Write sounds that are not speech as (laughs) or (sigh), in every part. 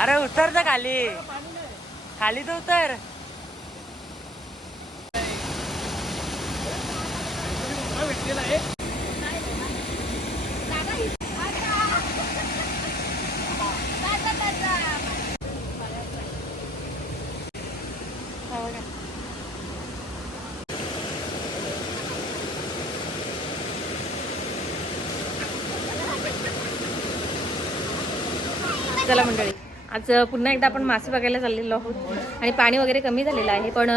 अरे उतर जा खाली. खाली तर उतर. चला मंडळी. आज पुन्हा एकदा आपण मासे बघायला चाललेलो आहोत. आणि पाणी वगैरे कमी झालेलं आहे पण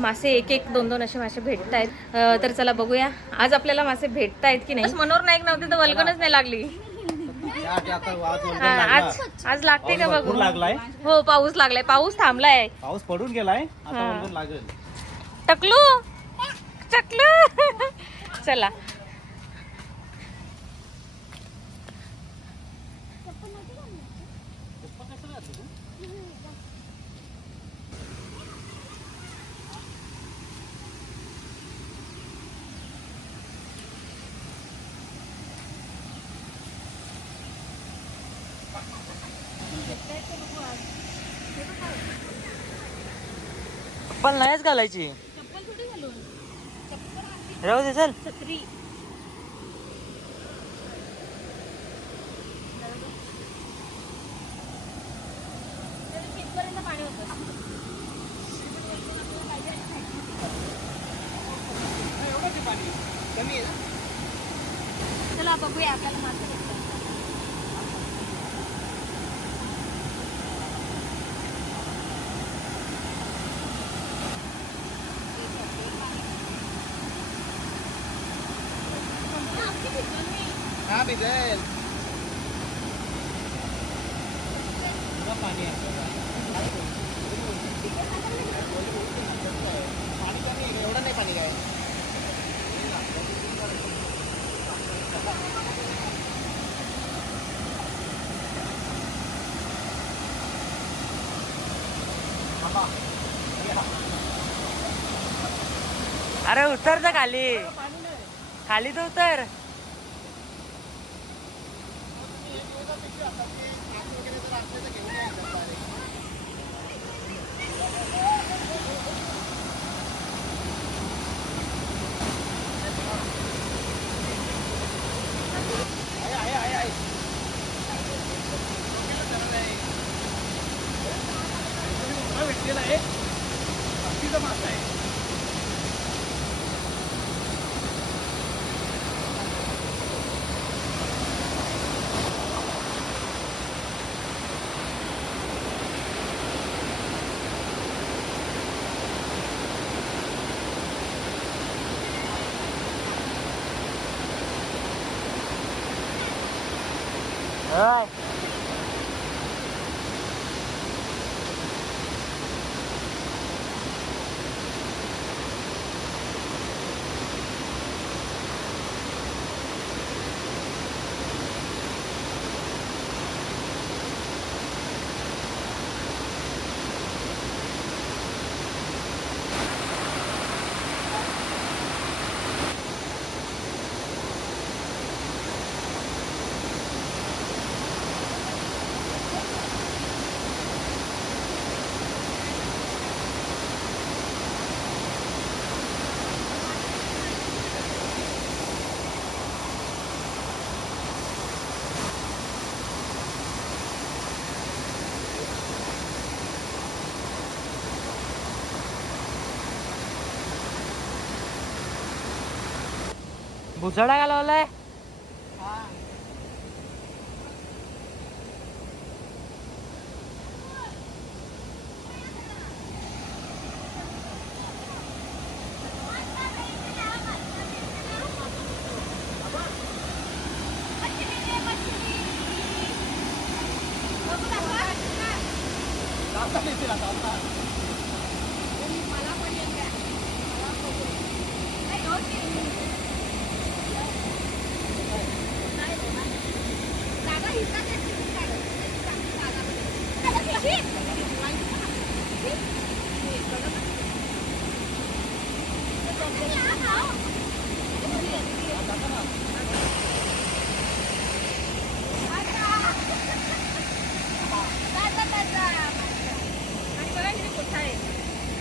मासे एक एक दोन दोन असे मासे भेटत आहेत तर चला बघूया. आज आपल्याला मासे भेटत आहेत की नाही? मनोर नाईक नव्हते तर वल्गनच नाही लागली. हा, आज आज लागते का बघू? लागलाय. हो पाऊस लागलाय. पाऊस थांबलाय. पाऊस पडून गेलाय आता हा. वळवून लागेल. टकलू! टकलू! (laughs) चला. घालायची? राहू दे चल. चला बघूया आपल्याला मासे भेटतात. हा भिजेल एवढं नाही पाणी काय अरे उतर तर खाली. खाली तर उतर भेटलेला आहे हत्तीचा मासा आहे हाय. भुसाडा का ઘૂસડાયેલો લે.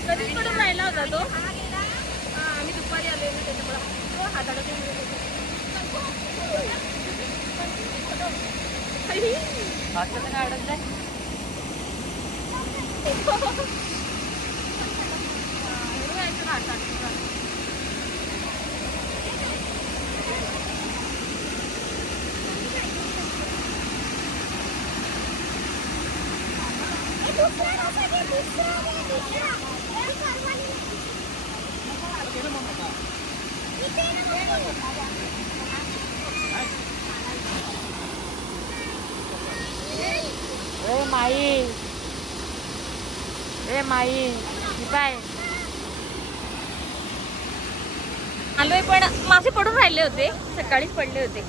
पडून राहिला होता तो? हा, आम्ही दुपारी आलो ना त्याच्यामुळे. तो हात अडकून गेला. आई. हातात नाही अडकलाय घरी यायचं ना हात अडकून. ए माई. ए माई ही आलोय पण मासे पडून राहिले होते सकाळीच पडले होते.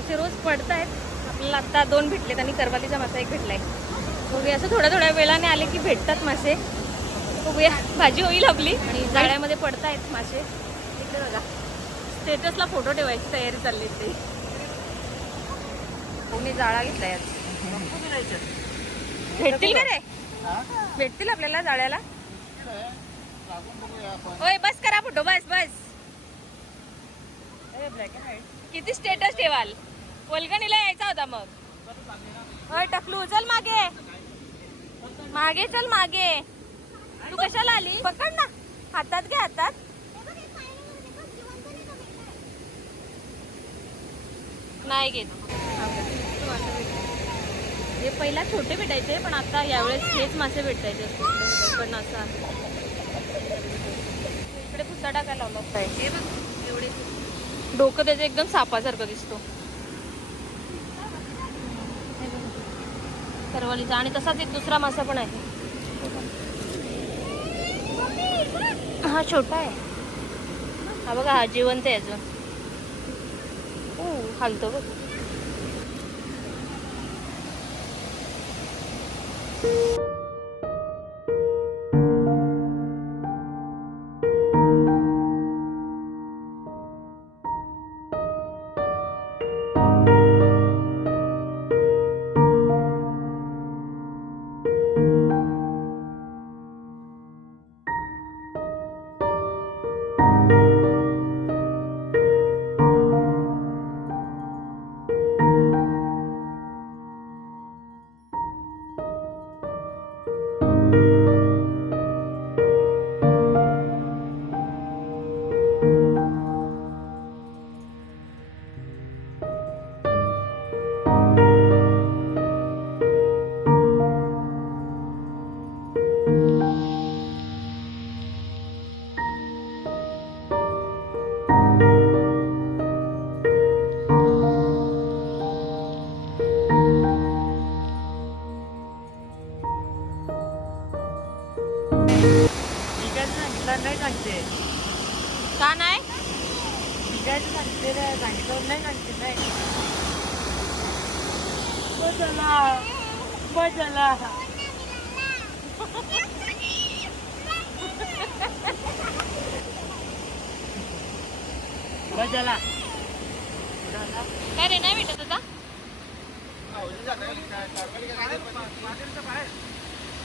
असे रोज पडत आहेत आपल्याला आता दोन भेटलेत आणि करवालीचा मासा एक भेटलाय. बघूया असं थोड्या थोड्या वेळाने आले की भेटतात मासे. बघूया भाजी होईल आपली. आणि जाळ्यामध्ये पडत आहेत मासे. इकडे बघा. स्टेटसला फोटो ठेवायची तयारी चालली ते. कोणी जाळा घेतलाय आज भेटतील का रे? भेटतील आपल्याला जाळ्याला? होय बस करा फोटो बस बस. किती स्टेटस ठेवाल? वलगणीला यायचा होता मग. होय टकलू चल मागे. मागे चल मागे. तू कशाला आली पकड ना. हातात घे हातात. नाही घेत. हे पहिला छोटे भेटायचे पण आता यावेळेस हेच मासे भेटायचे पण असा इकडे पुसा टाकायला लावला हे बघ एवढे डोकं त्याचं एकदम सापासारखं दिसतो. करवलीचा आणि तसाच एक दुसरा मासा पण आहे. हा छोटा आहे. हा बघा हा जिवंत आहे अजून. हालतो बघ.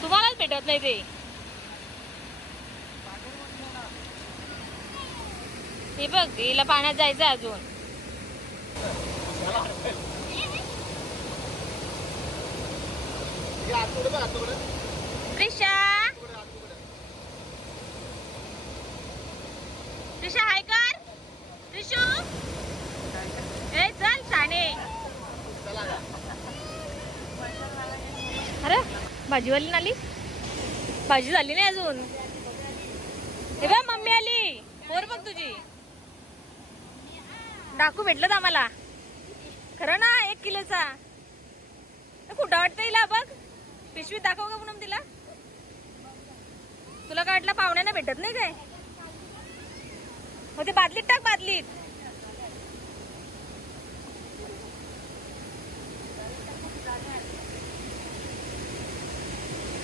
तुम्हालाच भेटत नाही ते. हे बघ हिला पाण्यात जायचं अजून. प्रिशा. प्रिशा हाय कर प्रिशू ए चल शाणे अरे भाजीवाली आली भाजी झाली नाही अजून. हे बघ मम्मी आली. पोर बघ तुझी. डाकू भेटलं आम्हाला. खरं ना एक किलोचा. कुठं वाटतं हिला बघ? पिशवीत दाखव का म्हणून तिला? तुला काय वाटलं पाहुण्यांना भेटत नाही काय? मग ते बादलीत टाक बादलीत.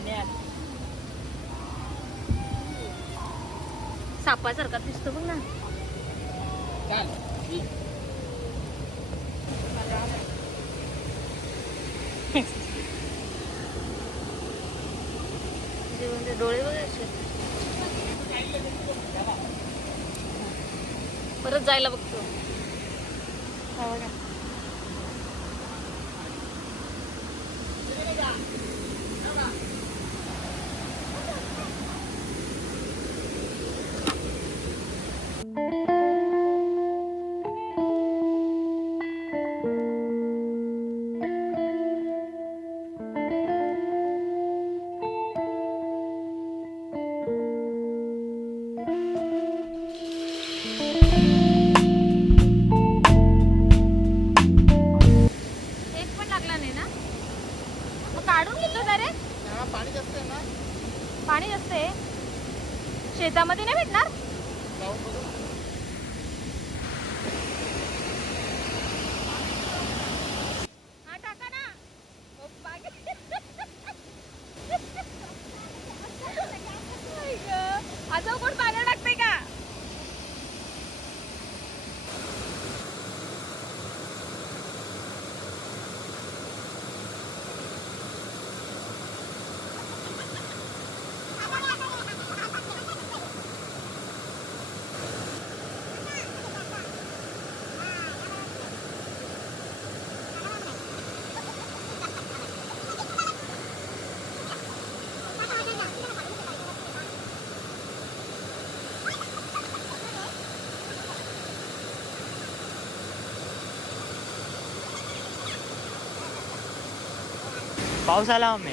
पाण्यात. सापासारखा दिसतो बघ ना. म्हणजे डोळे बघायचे परत जायला बघतो पाऊस आला मम्मी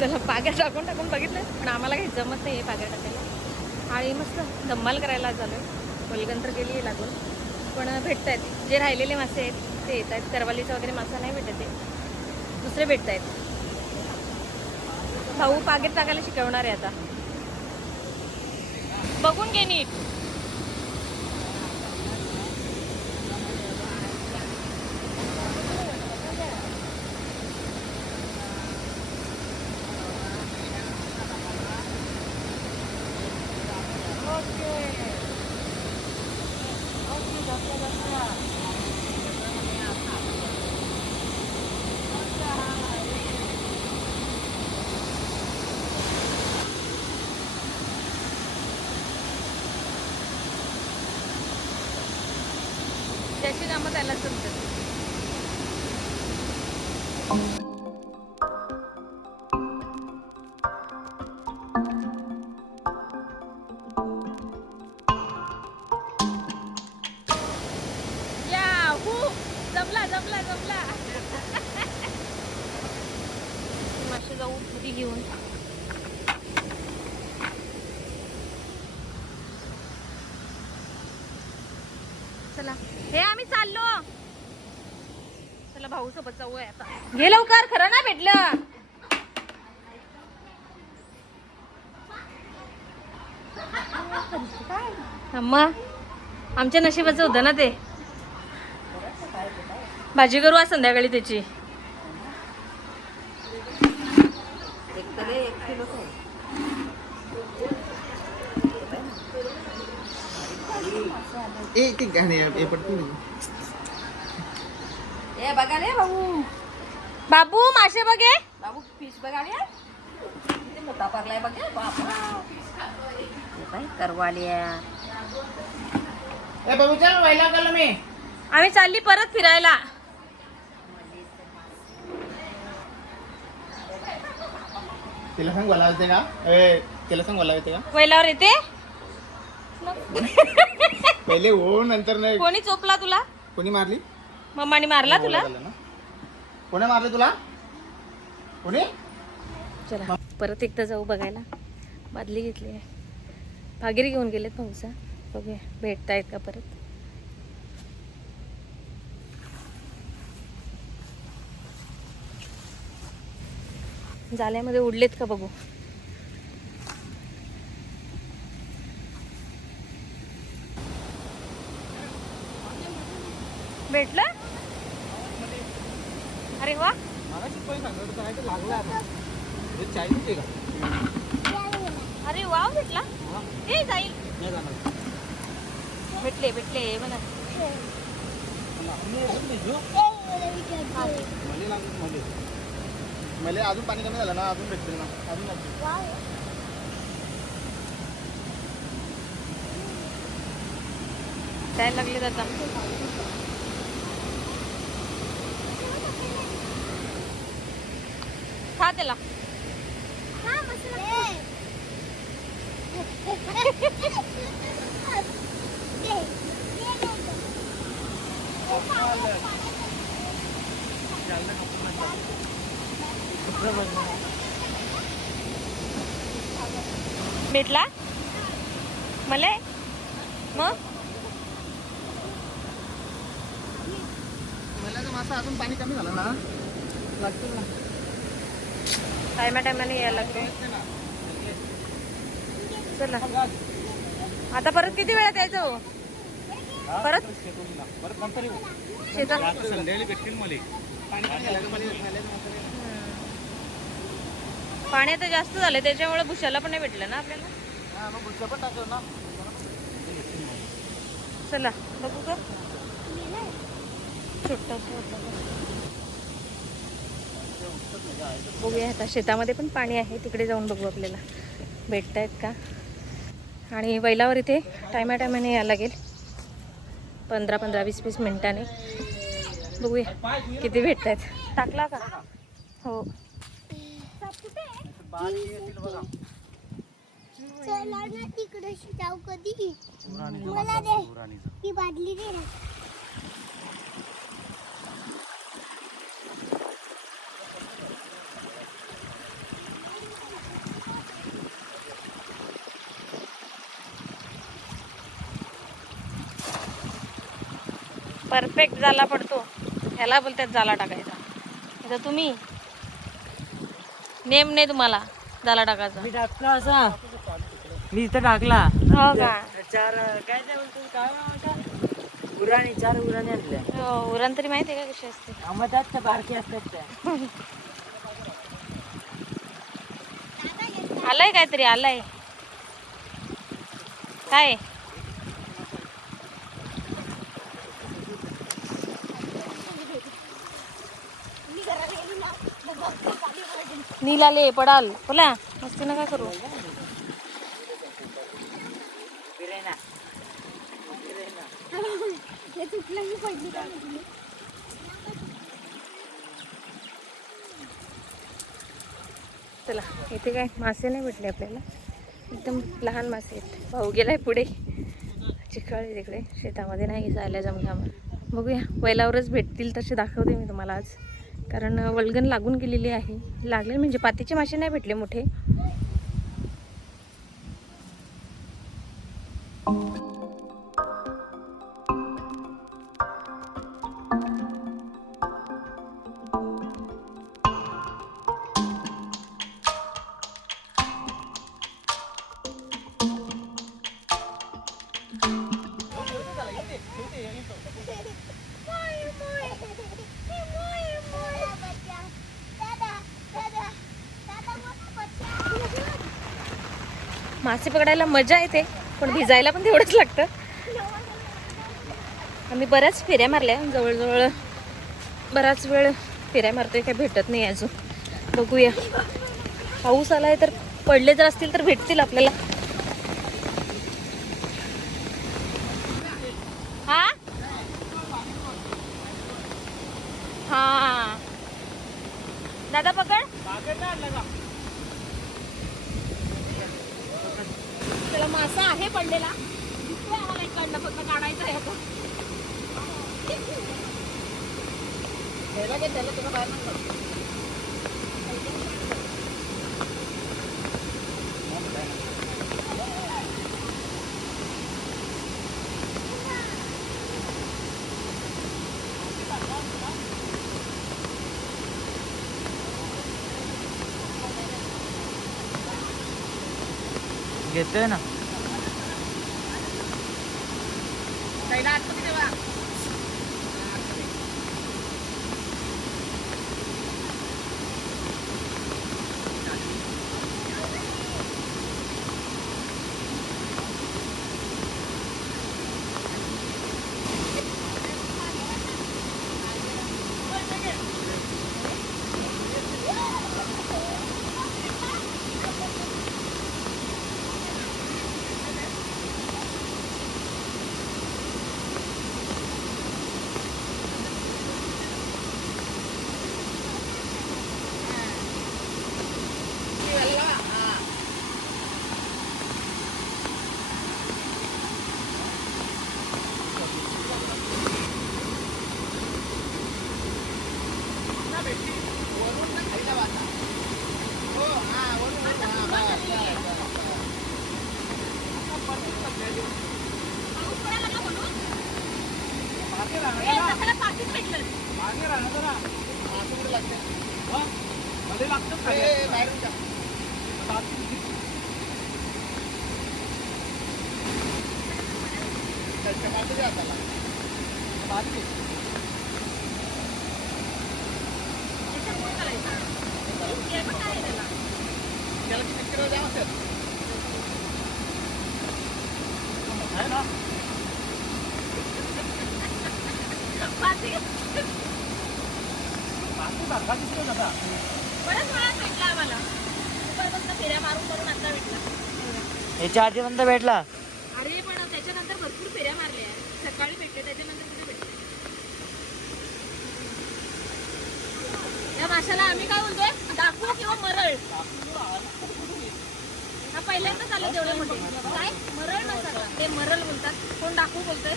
चला पाग्या टाकून टाकून बघितलं पण आम्हाला काही जमत नाही आहे पाग्या टाकायला. आणि मस्त धम्माल करायला झालं पलगन गेली आहे लागून. पण भेटत आहेत जे राहिलेले मासे आहेत ते येत आहेत करवालीचा वगैरे मासा नाही भेटत आहे. दुसरे भेटत आहेत भाऊ पागेत टाकायला शिकवणार आहे आता. बघून घे नीट. चला. हे आम्ही चाललो. चला भाऊ सोबत जाऊ आता. घे लवकर खरं ना भेटलं. अम्मा आमच्या नशिबाचं होतं ना ते. भाजी करू आज संध्याकाळी त्याची. गाणे हे पडतो ए बघाले भाऊ बाबू. मासे बघे. बाबू फिश बघाले मोठा पारलाय बघे करवाल्या ए बाबू चल व्हायला गेलो मी. आम्ही चालली परत फिरायला. तिला सांग बोला होते का? ए तिला सांग बोला होते का? वैलावर येते? पहिले हो नंतर नाही. कोणी चोपला तुला? कोणी मारली? मम्मानी मारला तुला? ना. कोणी मारली तुला? कोणी? चला परत एकदा जाऊ बघायला. बादली घेतली आहे. भागीर घेऊन गेलेत भाऊसा. बघूया भेटतायत का परत? जाल्यामध्ये उडलेत का बघू? भेटलं? अरे वा. अरे वा भेटला. ए जाईल. भेटले भेटले म्हणा. मला अजून पाणी कमी झालं ना अजून भेटतील ना. अजून. द्यायला लागले आता? त्याला भेटला? मला? मग? मला तर मासा अजून पाणी कमी झालं ना? लागतील ना. टायमा टायमाने यायला लागते चला। आता परत किती वेळात यायचं हो? परत? शेतात? पाणी आता जास्त झालं त्याच्यामुळे भुशाला पण नाही भेटलं ना आपल्याला? हा, चला बघू का? छोटा. बघूया आता शेतामध्ये पण पाणी आहे. तिकडे जाऊन बघू आपल्याला. भेटत आहेत का? आणि बैलावर इथे टायमा टायमाने यायला लागेल. पंधरा पंधरा वीस वीस मिनिटाने. बघूया किती भेटत आहेत टाकला का? हो. चला ना तिकडे कधी? मला दे. बादली दे परफेक्ट झाला पडतो. ह्याला बोलतात झाला टाकायचा. आता तुम्ही. नेम नाही तुम्हाला झाला टाकायचा. मी टाकला असा. मी इथं टाकला. हो का? चार काय ते बोलतो? काय म्हणतात? उराणी चार उराणी आणल्या. हो, उरण तरी माहिती आहे का कशी असते? आम्हाला त्या बारकी असतात त्या. आलंय काहीतरी आलंय. काय? नील आले पडाल. बोला मस्ती काय करू? चला इथे काय मासे नाही भेटले आपल्याला. एकदम लहान मासे आहेत. भाऊ गेलाय पुढे. चिखळ आहे तिकडे. शेतामध्ये नाही जायला जमलं आम्हाला बघूया वैलावरच भेटतील तसे दाखवते मी तुम्हाला आज. कारण वल्गन लागून गेलेली आहे. लागले म्हणजे पातीचे मासे नाही भेटले मोठे. मासे पकडायला मजा येते पण भिजायला पण तेवढंच लागतं. आम्ही बऱ्याच फेऱ्या मारल्या जवळजवळ बराच वेळ फेऱ्या मारतोय काय भेटत नाही अजून. बघूया. पाऊस आलाय तर पडले जर असतील तर भेटतील आपल्याला. हा? हा. दादा पकड. त्याला मासा आहे पडलेला. दिसतोय आम्हाला इकडनं फक्त काढायचा आहे. आता त्याला घे त्याला तुला बाहेर 对呢。ना भेटली वरून ना खायला वाटा हो हा वरून मागे राहणार पाठीच भेटलं मागे राहणार ना मागे लागते हा भले लागतं बाहेर बाजूच्या हाताला बाजू याच्या आधी नंतर भेटला? अरे पण त्याच्यानंतर भरपूर फेऱ्या मारल्या सकाळी भेटले त्याच्यानंतर कुठे भेटले. या माशाला आम्ही काय बोलतोय? डाकू किंवा मरळ. हा पहिल्यांदाच आलं तेवढं मोठे काय? मरळ नसतात ते मरळ बोलतात. कोण डाकू बोलतोय?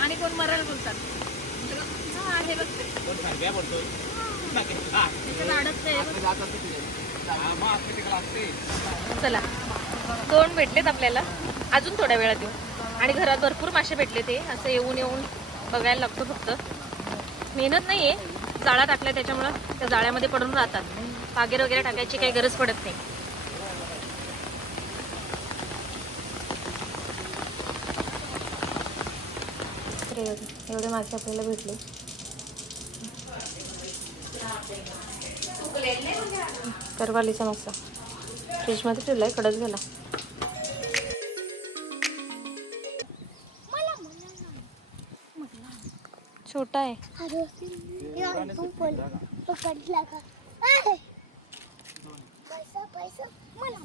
आणि कोण मरळ बोलतात? हा हे बघ. कोण बोलतोय? चला. दोन भेटलेत आपल्याला. अजून थोड्या वेळात येऊ. आणि घरात भरपूर मासे भेटले ते. असं येऊन येऊन बघायला लागतो फक्त. मेहनत नाही आहे जाळा टाकल्या त्याच्यामुळं त्या जाळ्यामध्ये पडून राहतात. पागेर वगैरे टाकायची काही गरज पडत नाही. एवढे मासे आपल्याला भेटले. करवालीचा मासा फ्रीजमध्ये ठेवलाय कडक झाला. छोटा आहे. आहे. पैसा पैसा मला